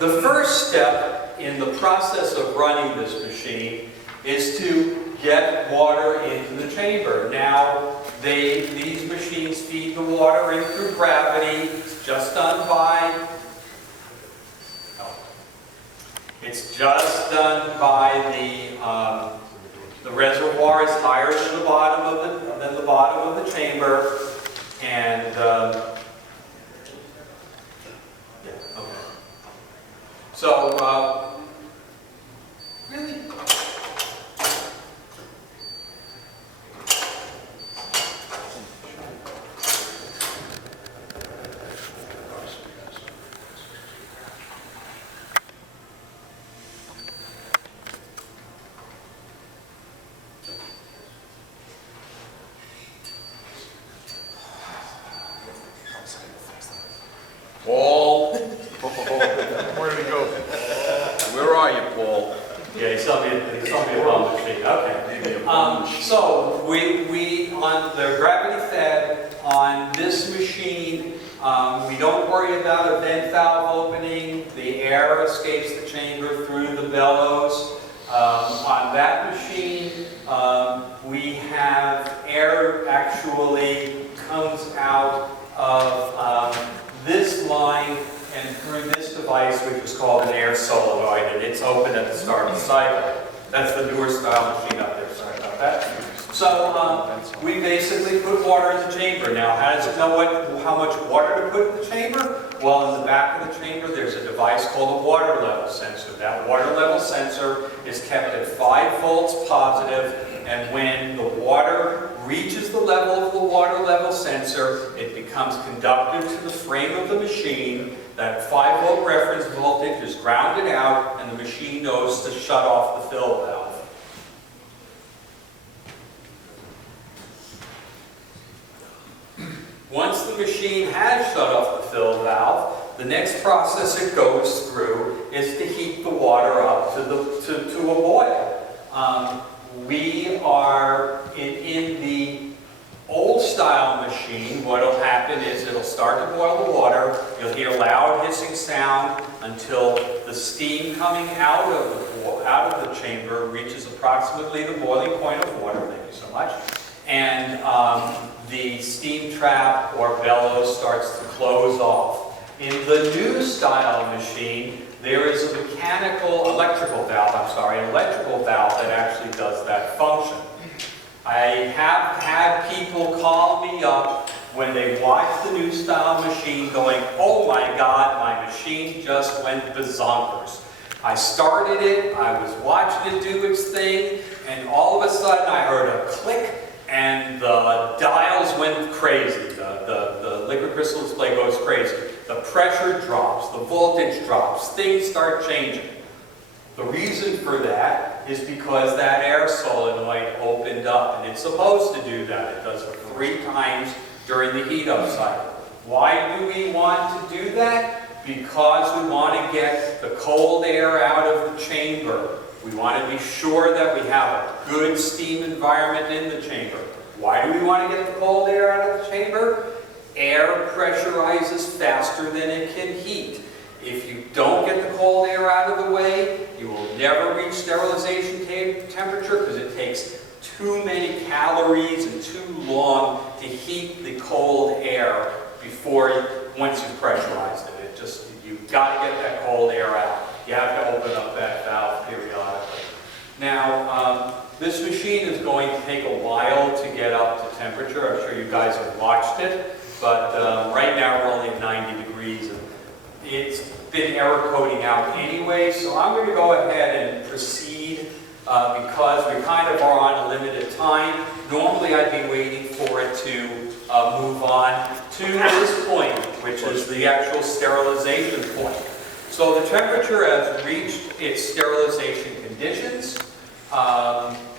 the first step in the process of running this machine is to get water into the chamber. Now, these machines feed the water in through gravity. It's just done by the reservoir is higher than the bottom of the chamber, and yeah, okay. So really. Paul? Where did he go? Where are you, Paul? Yeah, he saw me on the machine. Okay. So we on the gravity fed on this machine, we don't worry about a vent valve opening. The air escapes the chamber through the bellows. On that machine, we have air actually comes out of this line and through this device, which is called an air solenoid, and it's open at the start of the cycle. That's the newer style machine up there. Sorry about that. So we basically put water in the chamber. Now, how does it know how much water to put in the chamber? Well, in the back of the chamber, there's a device called a water level sensor. That water level sensor is kept at 5 volts positive, and when the water reaches the level of the water level sensor, it becomes conductive to the frame of the machine. That 5 volt reference voltage is grounded out, and the machine knows to shut off the fill valve. Once the machine has shut off the fill valve, the next process it goes through is to heat the water up to a boil. We are in the old style machine. What will happen is it'll start to boil the water. You'll hear loud hissing sound until the steam coming out of the chamber reaches approximately the boiling point of water. Thank you so much. And the steam trap or bellows starts to close off. In the new style machine, there is an electrical valve that actually does that function. I have had people call me up when they watch the new style machine going, "Oh my God, my machine just went bazonkers. I started it, I was watching it do its thing, and all of a sudden I heard a click and the dials went crazy. The liquid crystal display goes crazy. The pressure drops, the voltage drops, things start changing." The reason for that is because that air solenoid opened up, and it's supposed to do that. It does it 3 times during the heat-up cycle. Why do we want to do that? Because we want to get the cold air out of the chamber. We want to be sure that we have a good steam environment in the chamber. Why do we want to get the cold air out of the chamber? Air pressurizes faster than it can heat. If you don't get the cold air out of the way, you will never reach sterilization temperature because it takes too many calories and too long to heat the cold air once you've pressurized it. You've got to get that cold air out. You have to open up that valve periodically. Now, this machine is going to take a while to get up to temperature. I'm sure you guys have watched it, but right now we're only at 90 degrees. And it's been error coding out anyway, so I'm going to go ahead and proceed because we kind of are on a limited time. Normally I'd be waiting for it to move on to this point, which is the actual sterilization point. So the temperature has reached its sterilization conditions.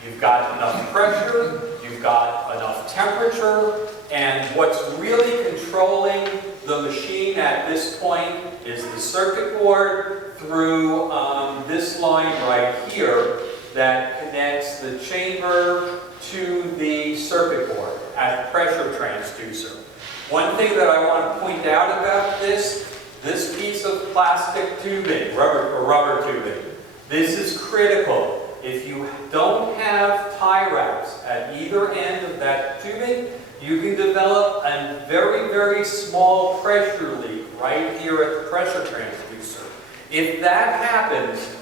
You've got enough pressure, you've got enough temperature, and what's really controlling the machine at this point is the circuit board through this line right here that connects the chamber to the circuit board as a pressure transducer. One thing that I want to point out about this this piece of plastic tubing, rubber tubing, this is critical. If you don't have tie wraps at either end of that tubing, you can develop a very, very small pressure leak right here at the pressure transducer. If that happens,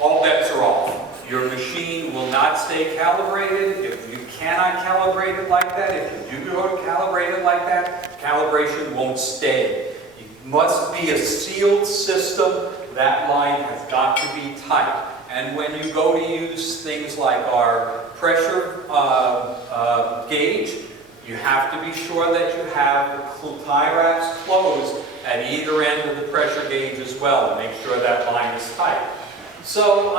all bets are off. Your machine will not stay calibrated. If you cannot calibrate it like that, if you do go to calibrate it like that, calibration won't stay. It must be a sealed system. That line has got to be tight. And when you go to use things like our pressure gauge, you have to be sure that you have the tie wraps closed at either end of the pressure gauge as well, and make sure that line is tight. So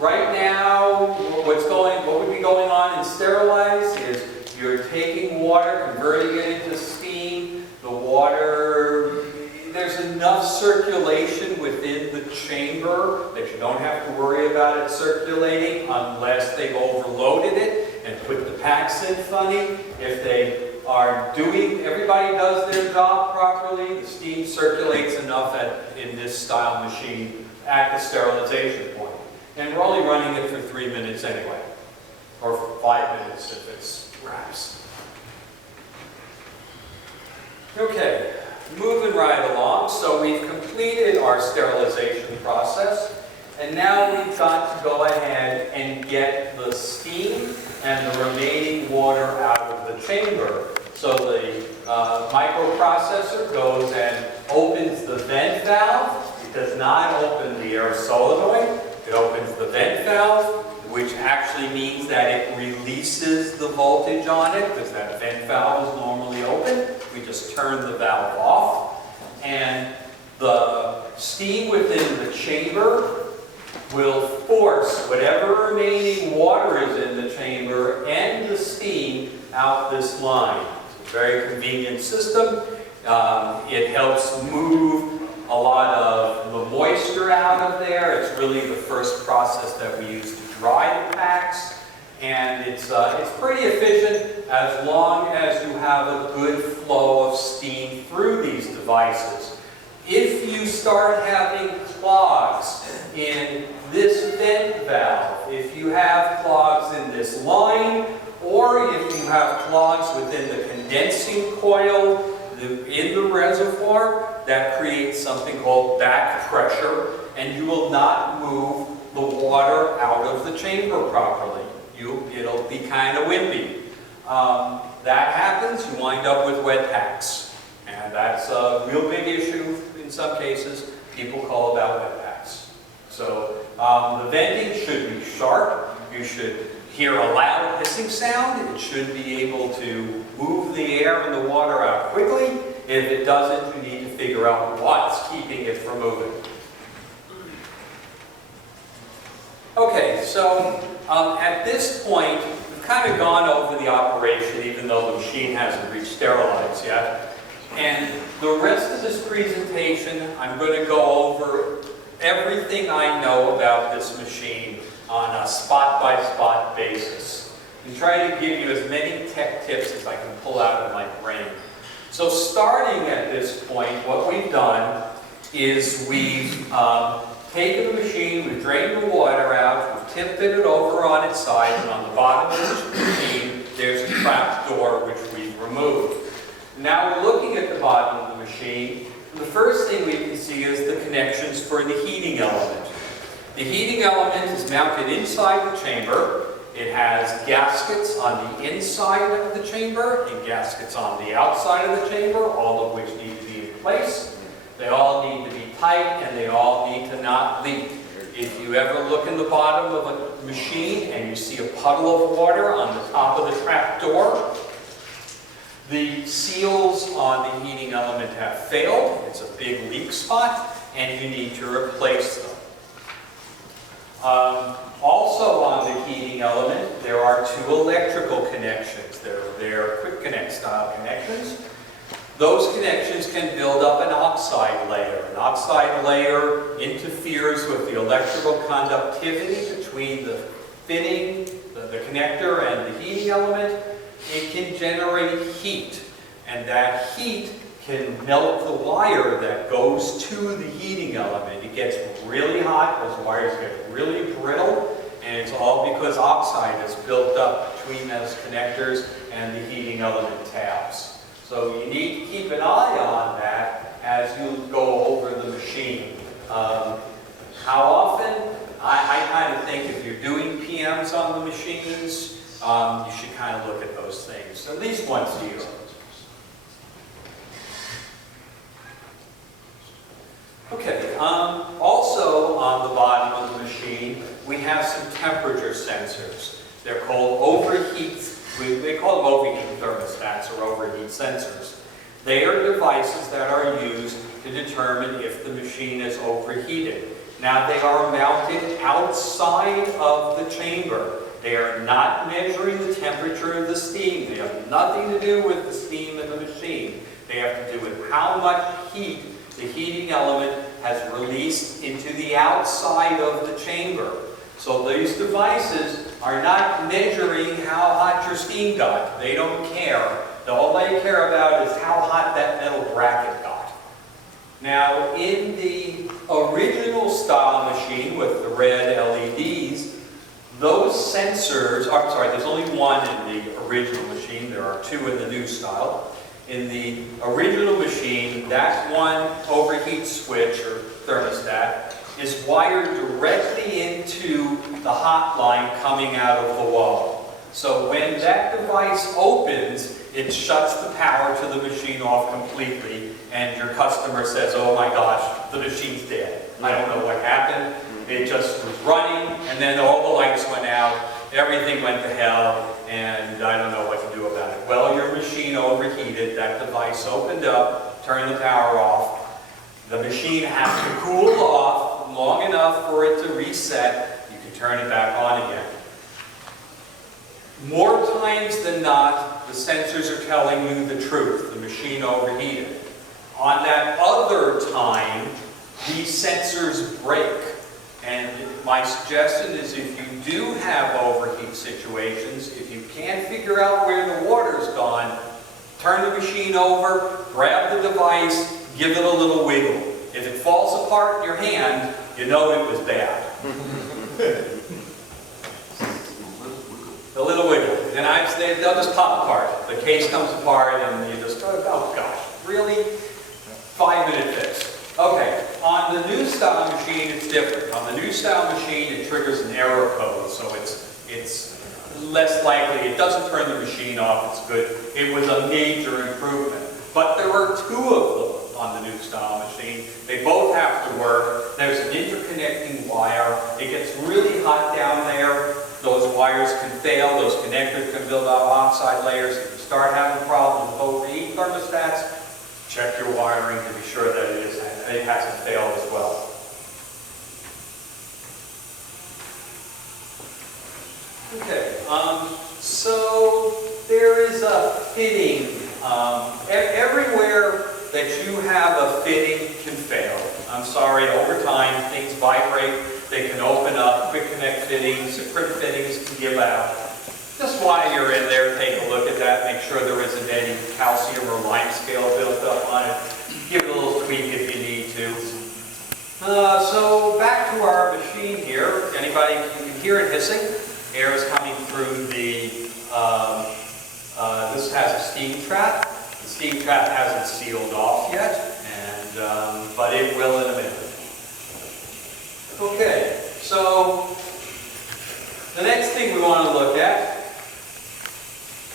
right now, what would be going on in sterilize is you're taking water, converting it into steam. The water, there's enough circulation within the chamber that you don't have to worry about it circulating unless they've overloaded it and put the packs in funny. If they are doing, everybody does their job properly, the steam circulates enough in this style machine at the sterilization point. And we're only running it for 3 minutes anyway, or for 5 minutes if it's wraps. Okay. Moving right along, so we've completed our sterilization process, and now we've got to go ahead and get the steam and the remaining water out of the chamber. So the microprocessor goes and opens the vent valve. It does not open the air solenoid. It opens the vent valve, which actually means that it releases the voltage on it, because that vent valve is normally open. We just turn the valve off, and the steam within the chamber will force whatever remaining water is in the chamber and the steam out this line. It's a very convenient system. It helps move a lot of the moisture out of there. It's really the first process that we use to dry the packs. And it's pretty efficient as long as you have a good flow of steam through these devices. If you start having clogs in this vent valve, if you have clogs in this line, or if you have clogs within the condensing coil in the reservoir, that creates something called back pressure, and you will not move the water out of the chamber properly. It'll be kind of wimpy. That happens, you wind up with wet packs. And that's a real big issue in some cases. People call about wet packs. So the venting should be sharp. You should hear a loud hissing sound. It should be able to move the air and the water out quickly. If it doesn't, you need to figure out what's keeping it from moving. Okay, so at this point, we've kind of gone over the operation, even though the machine hasn't reached sterilize yet. And the rest of this presentation, I'm going to go over everything I know about this machine on a spot-by-spot basis, and try to give you as many tech tips as I can pull out of my brain. So starting at this point, what we've done is we've taken the machine, we've drained the water out, we've tipped it over on its side, and on the bottom of the machine, there's a trap door which we've removed. Now we're looking at the bottom of the machine. The first thing we can see is the connections for the heating element. The heating element is mounted inside the chamber. It has gaskets on the inside of the chamber and gaskets on the outside of the chamber, all of which need to be in place. They all need to be tight and they all need to not leak. If you ever look in the bottom of a machine and you see a puddle of water on the top of the trap door, the seals on the heating element have failed. It's a big leak spot and you need to replace them. Also on the heating element, there are two electrical connections. They're quick connect style connections. Those connections can build up an oxide layer. An oxide layer interferes with the electrical conductivity between the fitting, the connector, and the heating element. It can generate heat, and that heat can melt the wire that goes to the heating element. It gets really hot, those wires get really brittle, and it's all because oxide is built up between those connectors and the heating element tabs. So you need to keep an eye on that as you go over the machine. How often? I kind of think if you're doing PMs on the machines, you should kind of look at those things, at least once a year. Okay, also on the bottom of the machine, we have some temperature sensors. They're called they call them overheat thermostats or overheat sensors. They are devices that are used to determine if the machine is overheated. Now they are mounted outside of the chamber. They are not measuring the temperature of the steam. They have nothing to do with the steam in the machine. They have to do with how much heat the heating element has released into the outside of the chamber. So these devices are not measuring how hot your steam got. They don't care. All they care about is how hot that metal bracket got. Now, in the original style machine with the red LEDs, those sensors, I'm sorry, there's only one in the original machine. There are two in the new style. In the original machine, that one overheat switch or thermostat is wired directly into the hot line coming out of the wall. So when that device opens, it shuts the power to the machine off completely, and your customer says, oh my gosh, the machine's dead. I don't know what happened. It just was running, and then all the lights went out, everything went to hell, and I don't know what to do about it. Well, your machine overheated, that device opened up, turned the power off. The machine has to cool off long enough for it to reset. You can turn it back on again. More times than not, the sensors are telling you the truth. The machine overheated. On that other time, these sensors break. And my suggestion is if you do have overheat situations, if you can't figure out where the water's gone, turn the machine over, grab the device, give it a little wiggle. If it falls apart in your hand, you know it was bad. A little wiggle. And they'll just pop apart. The case comes apart and you just go, oh gosh, really? 5-minute fix. Okay, on the new style machine, it's different. On the new style machine, it triggers an error code, so it's less likely. It doesn't turn the machine off, it's good. It was a major improvement. But there are two of them on the new style machine. They both have to work. There's an interconnecting wire. It gets really hot down there. Those wires can fail. Those connectors can build up oxide layers. If you start having problems with overheat thermostats, check your wiring to be sure that it hasn't failed as well. Okay, so there is a fitting. Everywhere that you have a fitting can fail. I'm sorry, over time things vibrate, they can open up, quick connect fittings can give out. Just while you're in there, take a look at that, make sure there isn't any calcium or lime scale built up on it. Give it a little tweak if you need to. So back to our machine here. Anybody, you can hear it hissing. Air is coming through the, this has a steam trap. The steam trap hasn't sealed off yet, but it will in a minute. Okay, so the next thing we want to look at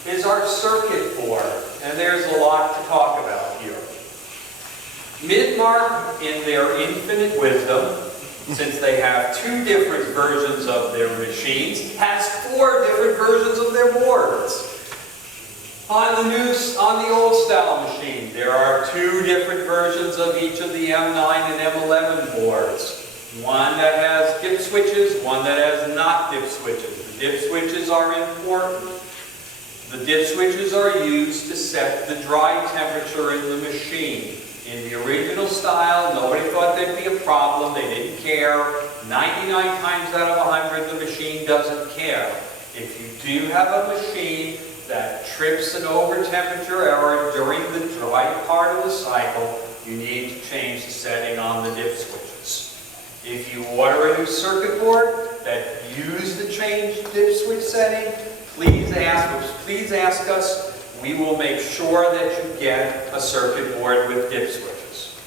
is our circuit board, and there's a lot to talk about here. Midmark, in their infinite wisdom, since they have two different versions of their machines, has 4 different versions of their boards. On the old style machine, there are 2 different versions of each of the M9 and M11 boards. One that has dip switches, one that has not dip switches. The dip switches are important. The dip switches are used to set the dry temperature in the machine. In the original style, nobody thought there'd be a problem. They didn't care. 99 times out of 100, the machine doesn't care. If you do have a machine that trips an over temperature error during the dry part of the cycle, you need to change the setting on the dip switches. If you order a new circuit board that uses the change dip switch setting, please ask us. We will make sure that you get a circuit board with dip switches.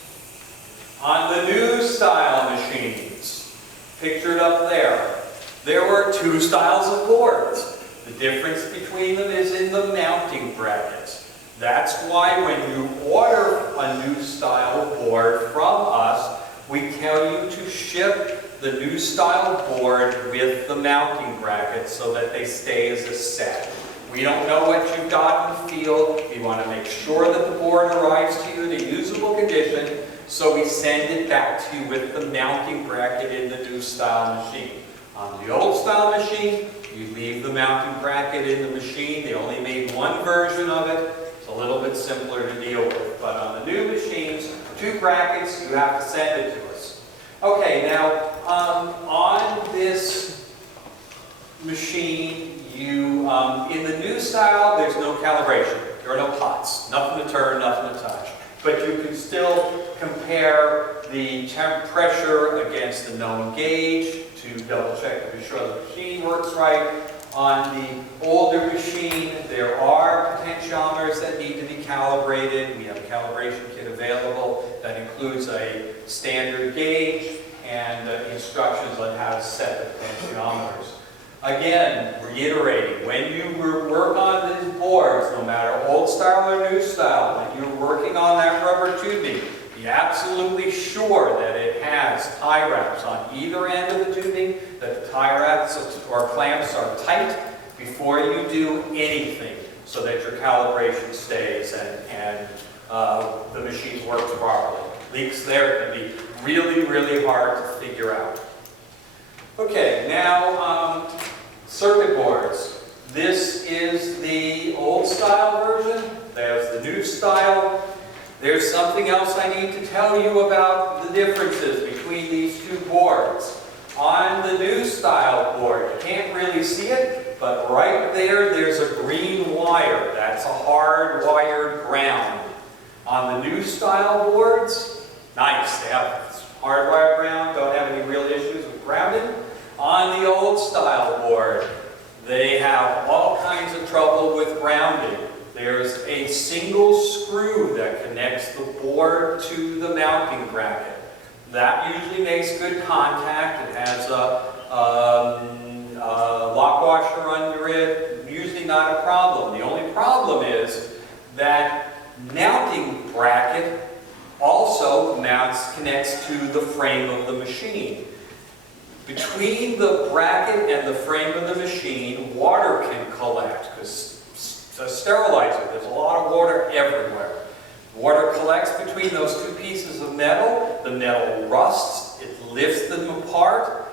On the new style machines, pictured up there, there were two styles of boards. The difference between them is in the mounting brackets. That's why when you order a new style board from us, we tell you to ship the new style board with the mounting brackets so that they stay as a set. We don't know what you've got in the field. We want to make sure that the board arrives to you in a usable condition, so we send it back to you with the mounting bracket in the new style machine. On the old style machine, you leave the mounting bracket in the machine. They only made one version of it. It's a little bit simpler to deal with. But on the new machines, two brackets, you have to send it to us. Okay, now on this machine, in the new style, there's no calibration. There are no pots. Nothing to turn, nothing to touch. But you can still compare the temp pressure against the known gauge to double check to be sure the machine works right. On the older machine, there are potentiometers that need to be calibrated. We have a calibration kit available that includes a standard gauge and instructions on how to set the potentiometers. Again, reiterating, when you work on these boards, no matter old style or new style, when you're working on that rubber tubing, be absolutely sure that it has tie wraps on either end of the tubing, that the tie wraps or clamps are tight before you do anything, so that your calibration stays and the machine works properly. Leaks there can be really, really hard to figure out. Okay, now circuit boards. This is the old style version. There's the new style. There's something else I need to tell you about the differences between these two boards. On the new style board, you can't really see it, but right there, there's a green wire. That's a hard-wired ground. On the new style boards, nice, they have hardwired ground, don't have any real issues with grounding. On the old style board, they have all kinds of trouble with grounding. There's a single screw that connects the board to the mounting bracket. That usually makes good contact. It has a lock washer under it. Usually not a problem. The only problem is that mounting bracket also connects to the frame of the machine. Between the bracket and the frame of the machine, water can collect because it's a sterilizer. There's a lot of water everywhere. Water collects between those two pieces of metal. The metal rusts. It lifts them apart.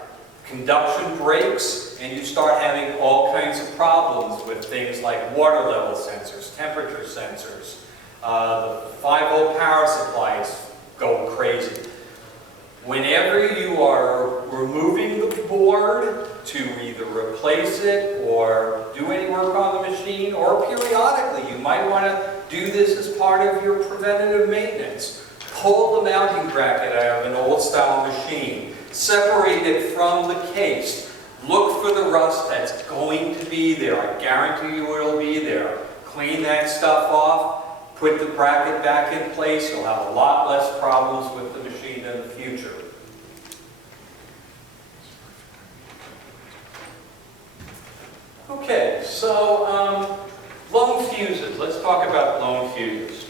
Conduction breaks, and you start having all kinds of problems with things like water level sensors, temperature sensors. The 5-volt power supply is going crazy. Whenever you are removing the board to either replace it or do any work on the machine, or periodically, you might want to do this as part of your preventative maintenance. Pull the mounting bracket out of an old style machine. Separate it from the case. Look for the rust that's going to be there. I guarantee you it'll be there. Clean that stuff off. Put the bracket back in place. You'll have a lot less problems with the machine in the future. Okay, so blown fuses. Let's talk about blown fuses.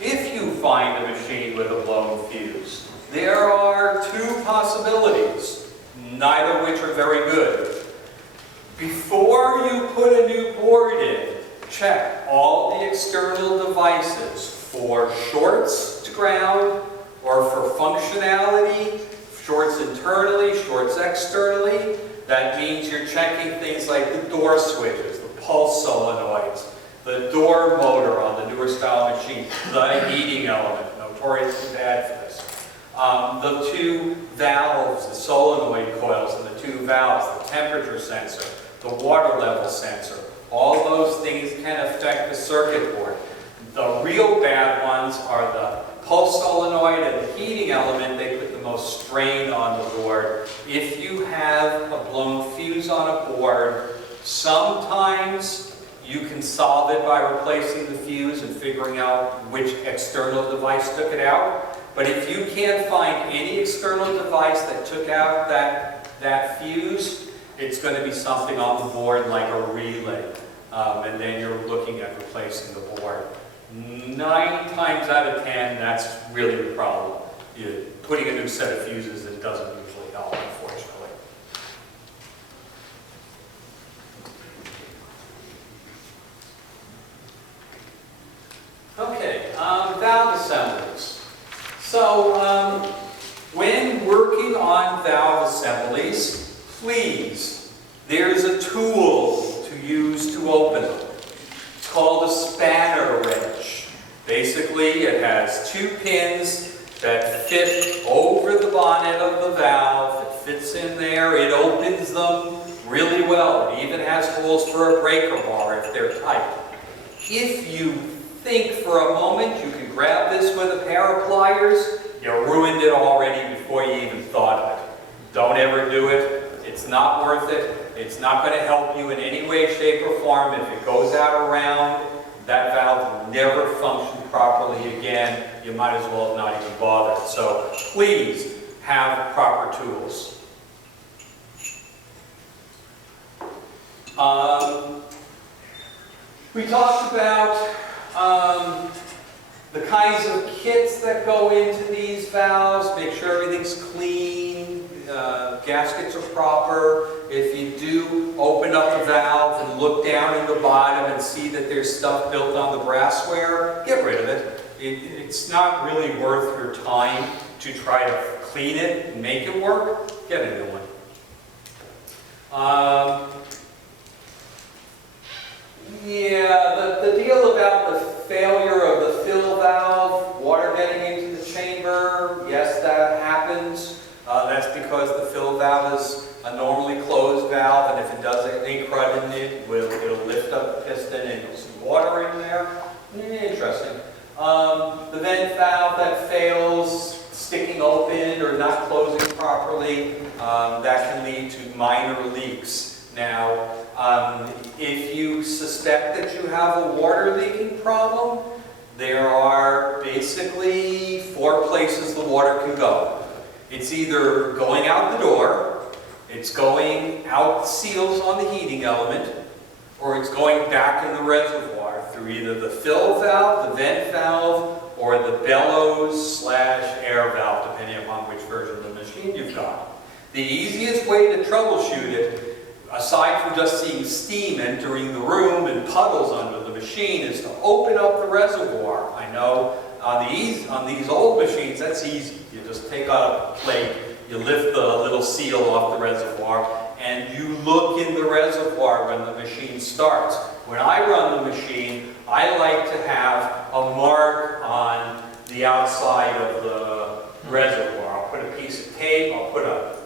If you find a machine with a blown fuse, there are two possibilities, neither of which are very good. Before you put a new board in, check all the external devices for shorts to ground or for functionality, shorts internally, shorts externally. That means you're checking things like the door switches, the pulse solenoids, the door motor on the newer style machine, the heating element, notoriously bad for this. The two valves, the solenoid coils and the two valves, the temperature sensor, the water level sensor. All those things can affect the circuit board. The real bad ones are the pulse solenoid and the heating element. They put the most strain on the board. If you have a blown fuse on a board, sometimes you can solve it by replacing the fuse and figuring out which external device took it out. But if you can't find any external device that took out that fuse, it's going to be something on the board like a relay. And then you're looking at replacing the board. 9 times out of 10, that's really the problem. You're putting a new set of fuses, it doesn't usually help, unfortunately. Okay, valve assemblies. So, when working on valve assemblies, please, there's a tool to use to open them. It's called a spanner wrench. Basically, it has 2 pins that fit over the bonnet of the valve. It fits in there. It opens them really well. It even has holes for a breaker bar if they're tight. If you think for a moment you can grab this with a pair of pliers, you ruined it already before you even thought of it. Don't ever do it. It's not worth it. It's not going to help you in any way, shape, or form. If it goes out around, that valve will never function properly again. You might as well not even bother. So please have proper tools. We talked about the kinds of kits that go into these valves. Make sure everything's clean, gaskets are proper. If you do open up the valve and look down in the bottom and see that there's stuff built on the brassware, get rid of it. It's not really worth your time to try to clean it and make it work. Get a new one. Yeah, the deal about the failure of the fill valve, water getting into the chamber, yes, that happens. That's because the fill valve is a normally closed valve, and if it does any crud in it, it'll lift up the piston and you'll see water in there. Interesting. The vent valve that fails, sticking open or not closing properly, that can lead to minor leaks. Now, if you suspect that you have a water leaking problem, there are basically 4 places the water can go. It's either going out the door, it's going out seals on the heating element, or it's going back in the reservoir through either the fill valve, the vent valve, or the bellows/air valve, depending upon which version of the machine you've got. The easiest way to troubleshoot it, aside from just seeing steam entering the room and puddles under the machine, is to open up the reservoir. I know on these old machines, that's easy. You just take out a plate, you lift the little seal off the reservoir, and you look in the reservoir when the machine starts. When I run the machine, I like to have a mark on the outside of the reservoir. I'll put a piece of tape, I'll put a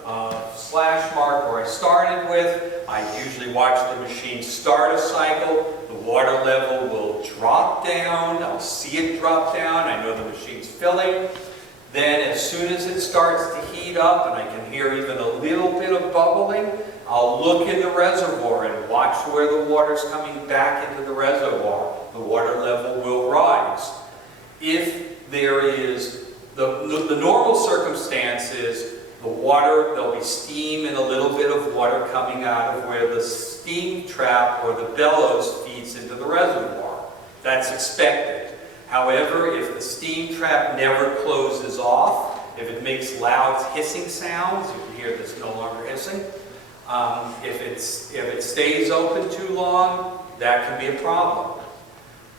slash mark where I started with. I usually watch the machine start a cycle. The water level will drop down. I'll see it drop down. I know the machine's filling. Then as soon as it starts to heat up and I can hear even a little bit of bubbling, I'll look in the reservoir and watch where the water's coming back into the reservoir. The water level will rise. If there is the normal circumstances, the water, there'll be steam and a little bit of water coming out of where the steam trap or the bellows feeds into the reservoir. That's expected. However, if the steam trap never closes off, if it makes loud hissing sounds, you can hear this no longer hissing. If it stays open too long, that can be a problem.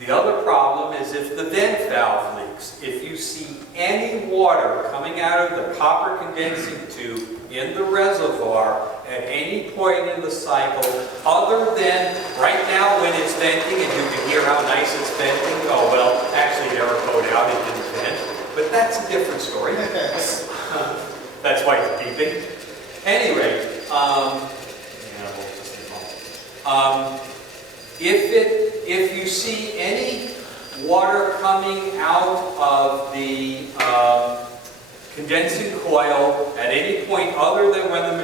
The other problem is if the vent valve leaks. If you see any water coming out of the copper condensing tube in the reservoir at any point in the cycle, other than right now when it's venting and you can hear how nice it's venting, oh well, actually there are code out, it didn't vent, but that's a different story. That's why it's beeping. Anyway, If you see any water coming out of the condensing coil at any point other than when the